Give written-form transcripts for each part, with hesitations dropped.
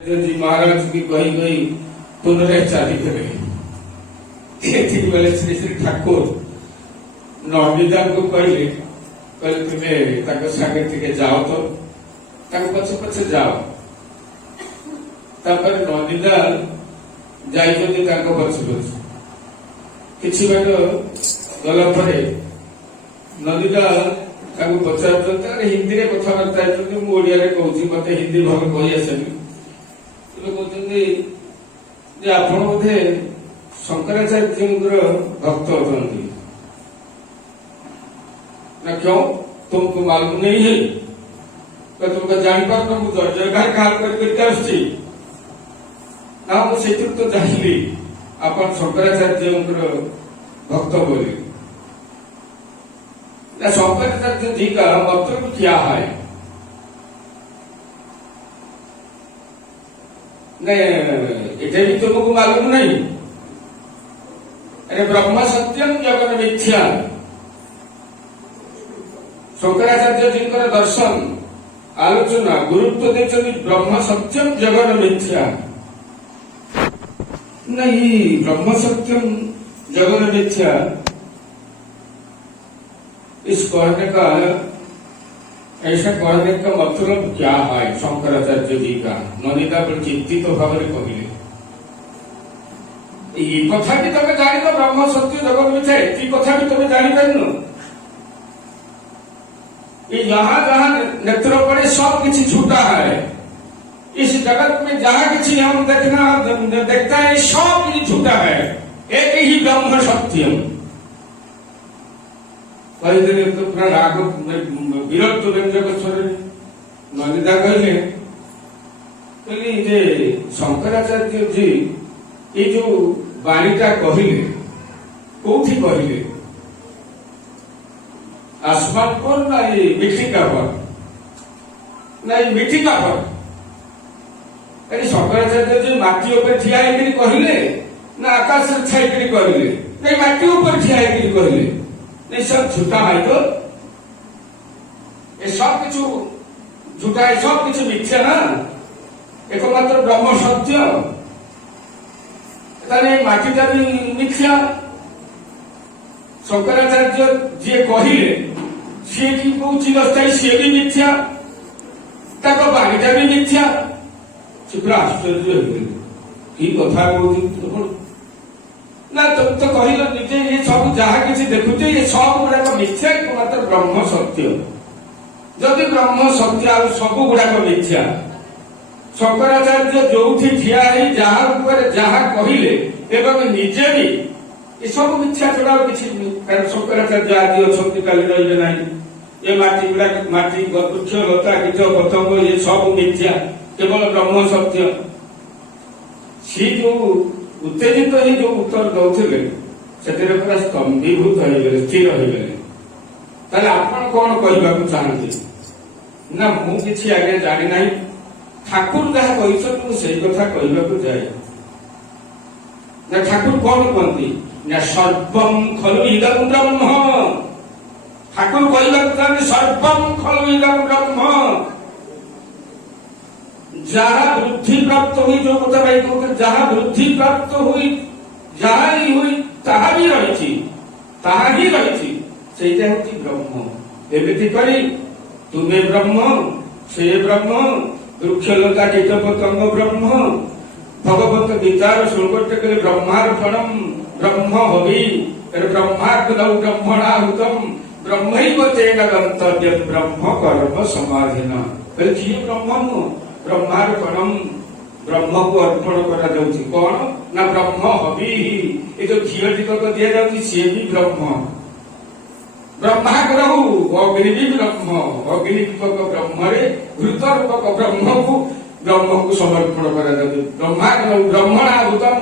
जी महाराज की कही गई पुनः चाली बेले श्री श्री ठाकुर नमिता को कहले तुम्हें सागे जाओ तो पछे पछे जाओ नमिता जाइए पछे पछे किसी बाट गला नमिता पचार हिंदी में कथबार्ता ओडिया कहूँ मत हिंदी भल कही आसेनी कहते आप बोधे शंकराचार्य भक्त होती ना क्यों तुमको मालूम नहीं है तो तुमको जापार मुझे जयकार काल करके ना मुझे तो जानली आप शंकराचार्य भक्त बोले ना शंकराचार्य जी का मतलब क्या है इधर भी तुमको मालूम नहीं। अरे ब्रह्म सत्यम जगन मिथ्या शंकराचार्य जी दर्शन आलोचना गुरुत्व देते ब्रह्म सत्यम जगन मिथ्या नहीं ब्रह्म सत्यम जगन मिथ्या इस कहने का ऐसा कहने का मतलब क्या है शंकराचार्य जी का नमिता पर चिंतित भाव में कहले ये कथा भी तुम जान ब्रह्म सत्य जगत मिथ्या ये कथा भी तुम जापर ये जहां जहां नेत्र पड़े सब किसी छूटा है इस जगत में जहां किसी हम देखता है सब किसी छूटा है एक ही ब्रह्म सत्यम कहते तो पूरा राग विरक्त व्यंजक स्वर नमिता कहले शंकराचार्य जी ये जो बाणीटा कहले कौथी कहले आसमान पर ना ये मिठिका पर ना ये मिठिका पर अरे शंकराचार्य जी माटी ऊपर ठिया कहले ना आकाश छाई कहले नहीं माटी ऊपर ठिया कहले नहीं सब झूठा है तो ये सब किछु झूठा है सब किछु मिथ्या ना एकमात्र ब्रह्म सत्य माटीटा भी मिथ्या शंकराचार्य जी कहले सी कि चिरस्थायी सी भी मिथ्या बाणीटा भी मिथ्या से पूरा आश्चर्य कि कथा कहूँ ना तुम तो कहल निजे ये सब जहाँ किसी देखुचे ये सब गुड़ाक मिथ्या एकमात्र ब्रह्म सत्य जदि ब्रह्म सत्य आ सब गुड़ाक मिथ्या शंकराचार्य जो ठिया जहाँ कहले एवं निजे भी ये सब मिथ्या छड़ा किसी कारण शंकराचार्य आज अच्छा काली रे ना ये माटी गुड़ा माटी वृक्ष लता कीट पतंग ये सब मिथ्या केवल ब्रह्म सत्य सी जो उत्तेजित ही जो उत्तर दौले से पूरा स्तंभीभूत हो स्थिर हो आप कौन कहवाक चाहते ना मुझे आगे जानी ना ठाकुर जहाँ कहते से कथा कहवाक जाए ना ठाकुर कौन कहती ना सर्वम खलु इदं ब्रह्म ठाकुर कहवाक चाहते सर्वम खलु इदं ब्रह्म जहाँ वृद्धि प्राप्त हुई जो कथा भाई कहते जहाँ वृद्धि प्राप्त हुई जहाँ ही हुई ताहा भी रही से ब्रह्म एमती करी तुम्हें ब्रह्म से ब्रह्म वृक्षलता कीट पतंग ब्रह्म भगवत विचार श्लोक ब्रह्मार्पणम ब्रह्म हवि ब्रह्माग्नौ ब्रह्मणाहुतम ब्रह्मैव तेन गन्तव्यं ब्रह्म कर्म समाधिना किए ब्रह्म ब्रह्मार्पणम ब्रह्म को अर्पण करा जाउछि कौन ना ब्रह्म हवि ये जो घी टिकक दिया जाउछि से भी ब्रह्म ब्रह्माग्रहु अग्नि भी ब्रह्म अग्नि टिकक ब्रह्म रे घृत रूपक ब्रह्म को समर्पण करा जाउछि ब्रह्माग्रहु ब्रह्मणाहुतम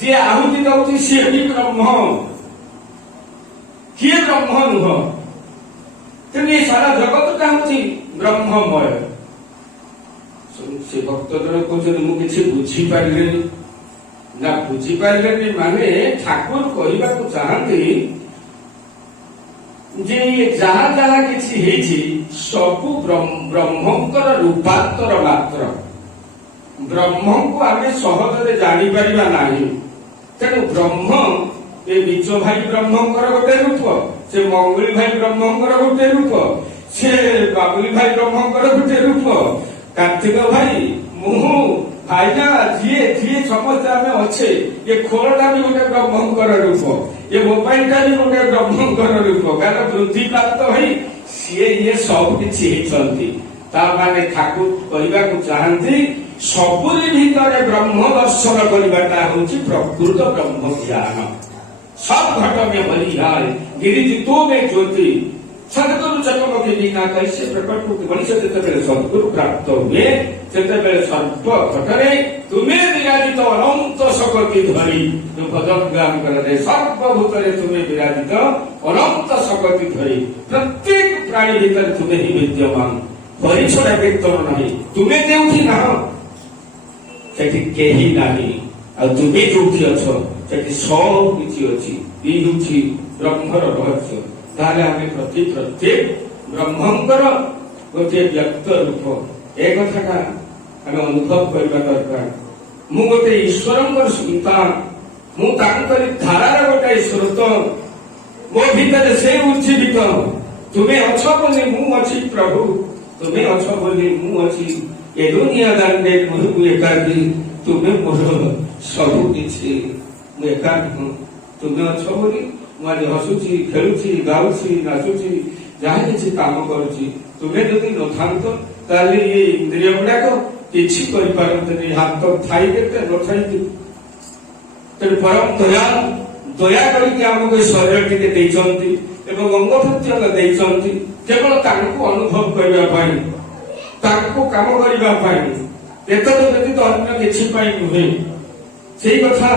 जे आहुति दउछि से भी ब्रह्म किए ब्रह्म नुह तेने सारा जगत का होछि ब्रह्ममय से भक्त जन कहते मुझे बुझीपारे ना बुझीपारे माने ठाकुर कहवाक चाहती जे ये जहाँ जहाँ किसी सबु ब्रह्मंकर रूपांतर मात्र ब्रह्म को आम सहजरे जापर ना तेणु ब्रह्म ये बीच भाई ब्रह्मंकर गोटे रूप से मंगुली भाई ब्रह्मंकर गोटे रूप से बाबुली भाई ब्रह्मंकर गोटे रूप कार्तिक भाई मुहु भाईना जी जी समस्त आम अच्छे ये खोलटा भी गोटे ब्रह्मंकर रूप ये मोबाइल टा भी गोटे ब्रह्मंकर रूप कारण वृद्धि प्राप्त हो सी ये सब किसी ठाकुर कहवाक चाहती सबुरी भितर ब्रह्म दर्शन करवाटा हूँ प्रकृत ब्रह्म ज्ञान सब घट में बलिहार गिरिज तो में ज्योति सदगुरु चकमक बिना कैसे प्रकट होती मनुष्य जिते सदगुरु प्राप्त हुए से सर्प घटने तुम्हें विराजित अनंत सकति धरी जो भजन गान करे सर्वभूत तुम्हें विराजित अनंत सकति धरी प्रत्येक प्राणी भीतर तुम्हें ही विद्यमान परिचय कीर्तन नहीं तुम्हें जो ना सेठी केही नाही आ तुम्हें जो अच्छ सेठी सब किसी अच्छी ये हूँ ब्रह्मर रहस्य ताले आम प्रत्येक ब्रह्मंकर गोटे व्यक्त रूप एक कथा आम अनुभव करने दरकार मु गोटे ईश्वर सन्तान मुझे धारार गोटे स्रोत मो भीतर से उज्जीवित तुम्हें अच्छ बोली मु अच्छी प्रभु तुम्हें अच्छ बोली मु अच्छी ए दुनिया दांडे मुझे एकाकी तुम्हें मोर सबू किसी मुझे एकाकी तुम्हें अच्छ बोली मुझे हसुची खेलुची गाउची नाचुची जहाँ किसी काम करुची तुम्हें जदि न थांत ताले ये इंद्रिय गुड़ाक किसी करते हाथ थाई देते न थाई तेरे परम दयाल दया करके आमको शरीर टिके देइचंती एवं अंग प्रत्यंग देइचंती केवल तांको अनुभव करबा तांको काम करबा एतद व्यतीत अन्य किछि पाई नुहे सेही कथा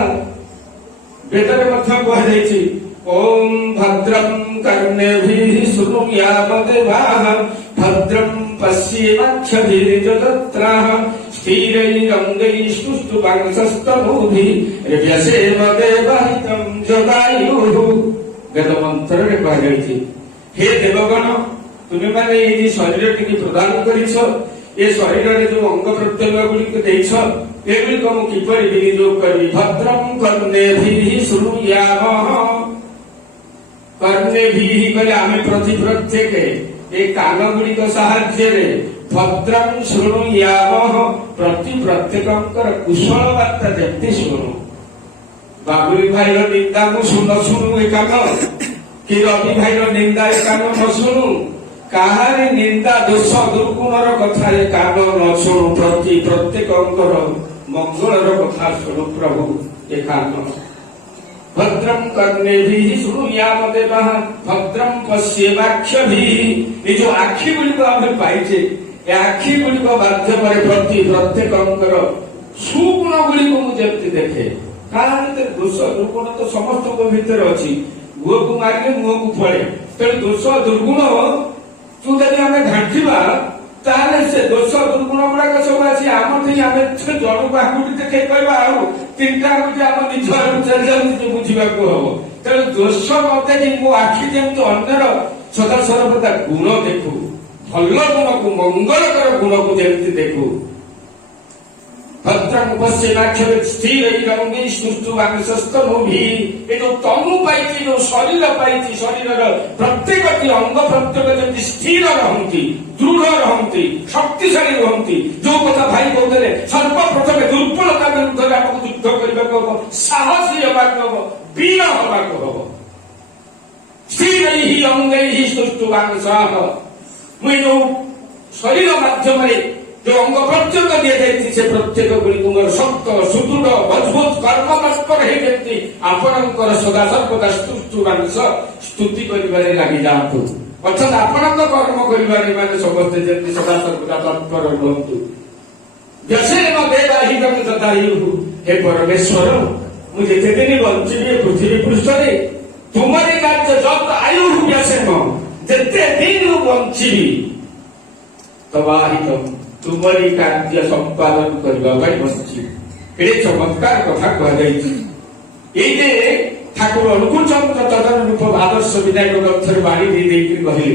वेदरे मध्य कहुଯାଇଛି ओम भद्रम कर्णेभिः शृणुयाम देवाः भद्रम पश्येमाक्षभिर्यजत्राः स्थिरैरङ्गैस्तुष्टुवांसस्तनूभिः व्यसेम देवहितं जगायुः वेद मंत्र रे कहुଯାଇଛି हे देवगण तुम्हें मैंने ये शरीर टी प्रदान कर शरीर जो अंग प्रत्यंग गुड़िक एगुड़िक मुझे किपर विनियोग करी भद्रम कर्णेभिः शृणुयाम कर्णेभिः आम प्रति प्रत्येक ये कान गुड़िक साहाय्य भद्रम शृणुयाम प्रति प्रत्येक कुशल वार्ता जमी शुणु बाबुली भाई निंदा को न शुणु ए कान कि रवि भाई निंदा ए कान न शुणु काहारी निंदा दोष दुर्गुणर कथा ए कान न शुणु प्रति प्रत्येक मंगलर कथा शुणु प्रभु ए कान भद्रम कर्णेभिः शृणुयाम देवाः भद्रम पश्येमाक्षभिः ये जो आखि गुड़िक आम पाइचे ए आखि गुड़िक माध्यम प्रति प्रत्येक सुगुण गुड़िक मुझे देखे कहानी दोष दुर्गुण तो समस्त भीतर अच्छी गुह को मारे मुह को फड़े तेणु दोष दुर्गुण तू जब आम घांटा ताले से दोष दुर्गुण गुड़ाक सब अच्छी आम आम जन बाहुटी देखे कहवा आउ तीन टा गुटी आम निज चली बुझा हम तेणु दोष मत मो आखि जमी अन्यर सदा सर्वदा गुण देखू भल गुण को मंगलकर गुण को जमी देखू भद्रम पश्येमाक्षर स्थिरैरङ्गैस्तुष्टुवांसस्तनूभिः ये जो तनु पाई जो शरीर पाई शरीर प्रत्येक अंग प्रत्येक जमी स्थिर रहती दृढ़ रहती शक्तिशाली रहती जो कथा भाई कहते सर्वप्रथम दुर्बलता विरुद्ध आमको युद्ध करने साहसी हवाक हम वीर हवाक हम स्थिरैः अंगैः स्तुष्टुवांसः मुझे जो शरीर माध्यम जो अंग प्रत्येक दिखाई से प्रत्येक गुड़िक मोर शक्त सुदृढ़ मजबूत कर्म तत्पर होती आपणकर सदा सर्वदा स्तुष्टुवांस स्तुति करिबारे लागि जातु अर्थात आपणक कर्म करिबारे माने समस्ते जति सदा सर्वदा तत्पर रहंतु व्यसेम देवाहितं ददायुः हे परमेश्वर मुझे जेते दिन बंचिबे पृथ्वी पृष्ठरे तुम्हारे कार्य जत आयु व्यसेम जेते दिन बंचिबी तवाहितं तुम्हारी कार्य संपादन करने बसी ये चमत्कार कथा कहुई ठाकुर अनुकूल चंद्र तदन रूप आदर्श विनायक ग्रंथ बाणी कहले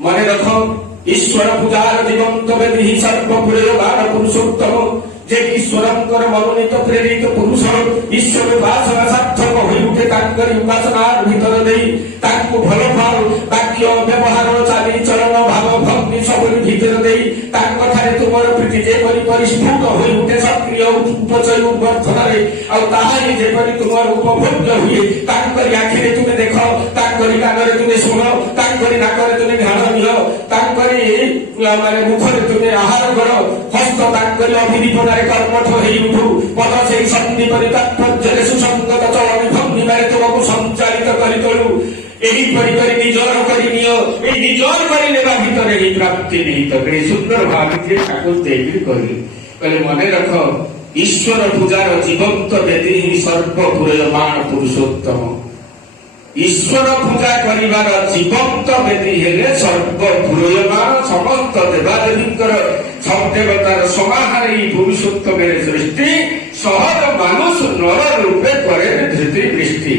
मन रख ईश्वर पूजार दिवंत वेदी सर्वपुर बाण पुरुषोत्तम যে ঈশ্বরঙ্কর মনোনীত প্রেরিত পুরুষ ঈশ্বর উপাসনা সার্থক হয়ে উঠে তাঙ্করি উপাসনার ভিতর দেই তাଙ୍କୁ ଭଲ ପାଉ ବାକ୍ୟ ବ୍ୟବହାର ଚାଲିଚଳନ ଭାବ ଭକ୍ତି ସବୁରି ଭିତର ଦେଇ ତାଙ୍କଠାରେ ତୁମର ପ୍ରୀତି ଯେପରି ପରିସ୍ଫୁଟ ହୋଇ ଉଠେ ସକ୍ରିୟ ଉପଚୟ ଉର୍ବର୍ଦ୍ଧନାରେ ଆଉ ତାହା ହିଁ ଯେପରି ତୁମର ଉପଭୋଗ୍ୟ ହୁଏ ତାଙ୍କରି ଆଖିରେ ତୁମେ ଦେଖ ତାଙ୍କରି କାନରେ ତୁମେ ଶୁଣ ତାଙ୍କରି ନାକରେ ତୁମେ ଧ୍ୟାନ ନିଅ ତାଙ୍କରି ମାନେ ମୁଖରେ ତୁମେ ଆହାର କର ହସ୍ତ ତାଙ୍କରି ଅଭିଦୀପନାରେ କର୍ମଠ ହେଇ ଉଠୁ ପଦ ସେଇ ସନ୍ଦୀପରି ତାତ୍ପର୍ଯ୍ୟରେ ସୁସଙ୍ଗତ ଚଳଣି ଭଙ୍ଗିମାରେ ତୁମକୁ ସଞ୍ଚାଳିତ କରି ତୋଳୁ ଏହିପରି କରି ନିଜର କରି ନିଅ এই ନିଜର କରି ନେବା ଭିତରେ ହିଁ ପ୍ରାପ୍ତି ନିହିତ କେତେ ସୁନ୍ଦର ଭାବରେ ଠାକୁର ଦେଇକି କହିଲେ କହିଲେ ମନେ ରଖ ଈଶ୍ୱର ପୂଜାର ଜୀବନ୍ତ ବେଦୀ ହିଁ ସର୍ବପୁରୟମାନ ପୁରୁଷୋତ୍ତମ ଈଶ୍ୱର ପୂଜା କରିବାର ଜୀବନ୍ତ ବେଦୀ ହେଲେ ସର୍ବପୁରୟମାନ ସମସ୍ତ ଦେବାଦେବୀଙ୍କର ଦେବତାର ସମାହାର ଏହି ପୁରୁଷୋତ୍ତମରେ ସୃଷ୍ଟି ସହଜ ମାନୁଷ ନର ରୂପେ କରେ ଧୃତି ଦୃଷ୍ଟି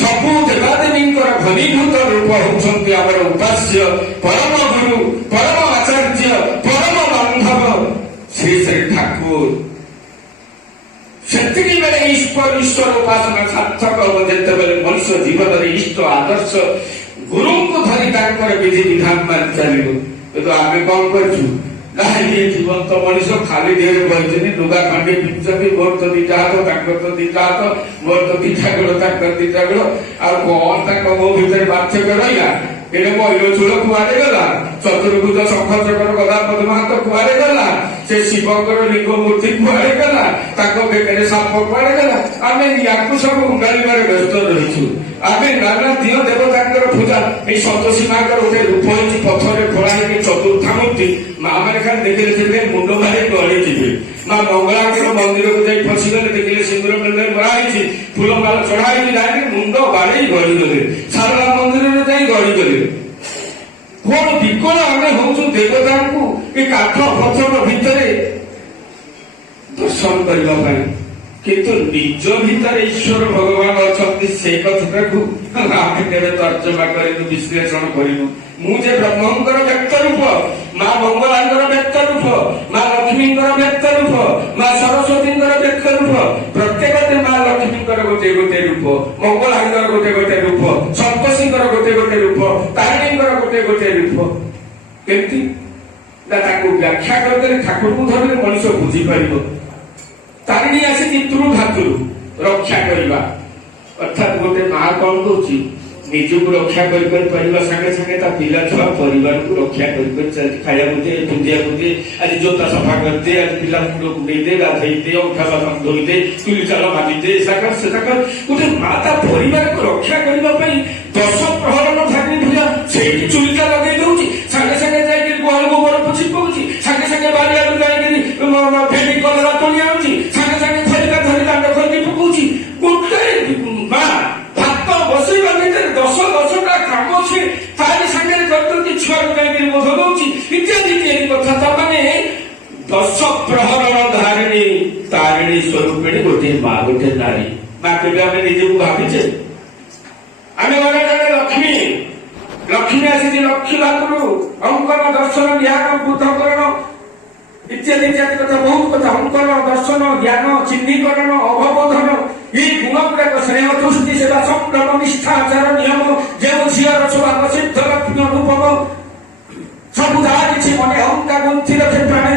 ସବୁ ଦେବାଦେବୀଙ୍କର ଘନୀଭୂତ ରୂପ ହେଉଛନ୍ତି ଆମର ଉପାସ୍ୟ ପରମ ଗୁରୁ ପରମ ଆଚାର୍ଯ୍ୟ ପରମ ବାନ୍ଧବ ଶ୍ରୀ ଶ୍ରୀ ଠାକୁର ସେତିକି ବେଳେ ଈଶ୍ୱର ଉପାସନା ସାର୍ଥକ ହେବ ଯେତେବେଳେ ମଣିଷ ଜୀବନରେ ଇଷ୍ଟ ଆଦର୍ଶ ଗୁରୁଙ୍କୁ ଧରି ତାଙ୍କର ବିଧି ବିଧାନ ମାନି ଚାଲିବ କିନ୍ତୁ ଆମେ କଣ କରୁଛୁ ଇଏ ଜୀବନ୍ତ ମଣିଷ ଖାଲି ଦେହରେ ବହିଛନ୍ତି ଲୁଗା ଖଣ୍ଡେ ପିନ୍ଧୁଛନ୍ତି ମୋର ତ ଦିଟା ହାତ ତାଙ୍କର ତ ଦିଟା ହାତ ମୋର ତ ଦିଟା ଗୋଡ ତାଙ୍କର ଦିଟା ଗୋଡ ଆଉ କଣ ତାଙ୍କ ମୋ ଭିତରେ ପାର୍ଥକ୍ୟ ରହିଲା ଏଣେ ମୟୂର ଚୂଳ କୁଆଡେ ଗଲା ଚତୁର୍ଭୁଜ ଶଙ୍ଖ ଚକ୍ର ଗଦା ପଦ୍ମ ହାତ କୁଆଡେ ଗଲା ସେ ଶିବଙ୍କର ଲିଙ୍ଗ ମୂର୍ତ୍ତି କୁଆଡେ ଗଲା ତାଙ୍କ ବେକରେ ସାପ କୁଆଡେ ଗଲା ଆମେ ୟାକୁ ସବୁ ଉଙ୍ଗାଳିବାରେ ବ୍ୟସ୍ତ ରହିଛୁ ଆମେ ନାନା ଦିଅ ଦେବତାଙ୍କର ପୂଜା ଏଇ ସନ୍ତୋଷୀ ମାଙ୍କର ଗୋଟେ ରୂପ ହେଇଛି ପଥରରେ ଖୋଳା ହେଇକି ଚତୁର୍ଥାମୂର୍ତ୍ତି ମା ମାନେ ଖାଲି ଦେଖିଲେ ସେଥିପାଇଁ ମୁଣ୍ଡ ମାରି ଗଳି ଯିବେ ମା ମଙ୍ଗଳାଙ୍କର ମନ୍ଦିରକୁ ଯାଇ ଫସିଗଲେ ଦେଖିଲେ ସିନ୍ଦୁର ମେଳରେ ମରା ହେଇଛି ଫୁଲମାଳ ଚଢା ହେଇଛି ଯାଇକି ମୁଣ୍ଡ ବାଡେଇ ଗଳିଗଲେ ଶାରଳା ମନ୍ଦିରରେ ଯାଇ ଗଳିଗଲେ କଣ ବିକଳ ଆମେ ହଉଛୁ ଦେବତାଙ୍କୁ ଏ କାଠ ପଥର ଭିତରେ ଦର୍ଶନ କରିବା ପାଇଁ କିନ୍ତୁ ନିଜ ଭିତରେ ଈଶ୍ୱର ଭଗବାନ ଅଛନ୍ତି ସେ କଥାଟାକୁ ଆମେ କେବେ ତର୍ଜମା କରିନୁ ବିଶ୍ଳେଷଣ କରିନୁ ମୁଁ ଯେ ବ୍ରହ୍ମଙ୍କର ବ୍ୟକ୍ତ ରୂପ ମା ମଙ୍ଗଳାଙ୍କର ବ୍ୟକ୍ତ ରୂପ ମା ଲକ୍ଷ୍ମୀଙ୍କର ବ୍ୟକ୍ତ ରୂପ ମା ସରସ୍ୱତୀଙ୍କର ବ୍ୟକ୍ତ ରୂପ ପ୍ରତ୍ୟେକ ମା ଲକ୍ଷ୍ମୀଙ୍କର ଗୋଟେ ଗୋଟେ ରୂପ ମଙ୍ଗଳାଙ୍କର ଗୋଟେ ଗୋଟେ ରୂପ ସନ୍ତୋଷୀଙ୍କର ଗୋଟେ ଗୋଟେ ରୂପ ତାରିଣୀଙ୍କର ଗୋଟେ ଗୋଟେ ରୂପ କେମିତି ନା ତାକୁ ବ୍ୟାଖ୍ୟା କରିଦେଲେ ଠାକୁରଙ୍କୁ ଧରିଲେ ମଣିଷ ବୁଝିପାରିବ ତାରିଣୀ ଆସିଛି ତୃ ଧାତୁରୁ ରକ୍ଷା କରିବା ଅର୍ଥାତ୍ ଗୋଟେ ମା କଣ କରୁଛି ନିଜକୁ ରକ୍ଷା କରିପାରିବା ସାଙ୍ଗେ ସାଙ୍ଗେ ତା ପିଲା ଛୁଆ ପରିବାରକୁ ରକ୍ଷା କରିପାରି ଖାଇବାକୁ ଦିଏ ପିନ୍ଧିବାକୁ ଦିଏ ଆଜି ଜୋତା ସଫା କରିଦିଏ ଆଜି ପିଲା ମୁଣ୍ଡ କୁଣ୍ଡେଇ ଦେ ଗାଧେଇ ଦେ ଅଠା ବାସନ ଧୋଇ ଦେ ଚୁଲି ଚାଲ ମାଜି ଦେ ସାକର ସେ ସାକର ଗୋଟେ ମା ତା ପରିବାରକୁ ରକ୍ଷା କରିବା ପାଇଁ 10 ପ୍ରହରଣ ଧାରିଣୀ ଭୂଜା ସେଇଠି ଚୁଲିଟା ଲଗେଇ ଦଉଛି ସାଙ୍ଗେ ସାଙ୍ଗେ ଯାଇକି ଗୁହାଳ ଗୋବର ପୋଛି ପକଉଛି ସାଙ୍ଗେ ସାଙ୍ଗେ ବାରିଆଡୁ ଯାଇକିରି ଭେଣ୍ଡି କଲରା ତୋଳି ଆଣୁଛି ସାଙ୍ଗେ ସାଙ୍ଗେ ଖରିକା ଧରି ଦାଣ୍ଡ ଖରିକି ପକଉଛି ଗୋଟେ ମା ଭାତ ବସେଇବା ଭିତରେ 10ଟା କାମ ଅଛି ତାରି ସାଙ୍ଗରେ କରୁଛନ୍ତି ଛୁଆକୁ ଯାଇକିରି ବୋଧ ଦଉଛି ଇତ୍ୟାଦି ଇତ୍ୟାଦି କଥା ତାମାନେ 10 ପ୍ରହରଣ ଧାରିଣୀ ତାରିଣୀ ସ୍ୱରୂପିଣୀ ଗୋଟିଏ ମା ଗୋଟେ ନାରୀ ମା କେବେ ଆମେ ନିଜକୁ ଭାବିଛେ ଆମେ ଗଲେ ଜଣେ ଲକ୍ଷ୍ମୀ ଲକ୍ଷ୍ମୀ ଆସିଛି ଲକ୍ଷ୍ମୀ ଭାଗରୁ ଅଙ୍କନ ଦର୍ଶନ ଜ୍ଞାନ ବୁଦ୍ଧକରଣ ଇତ୍ୟାଦି ଇତ୍ୟାଦି କଥା ବହୁତ କଥା ଅଙ୍କନ ଦର୍ଶନ ଜ୍ଞାନ ଚିହ୍ନିକରଣ ଅବବୋଧନ এই গুণ গুড়াক স্নেহ তুষ্টি সেবা সংগ্রাম নিষ্ঠা আচার নিয়ম ଯେଉଁ ଝିଅର ସ୍ୱଭାବ ସିଦ୍ଧ ଲକ୍ଷ୍ମୀ ଅନୁଭବ ସବୁ ଯାହା କିଛି ମନେ ଅହଙ୍କା ଗୁନ୍ଥି ରଖେ ପ୍ରାଣେ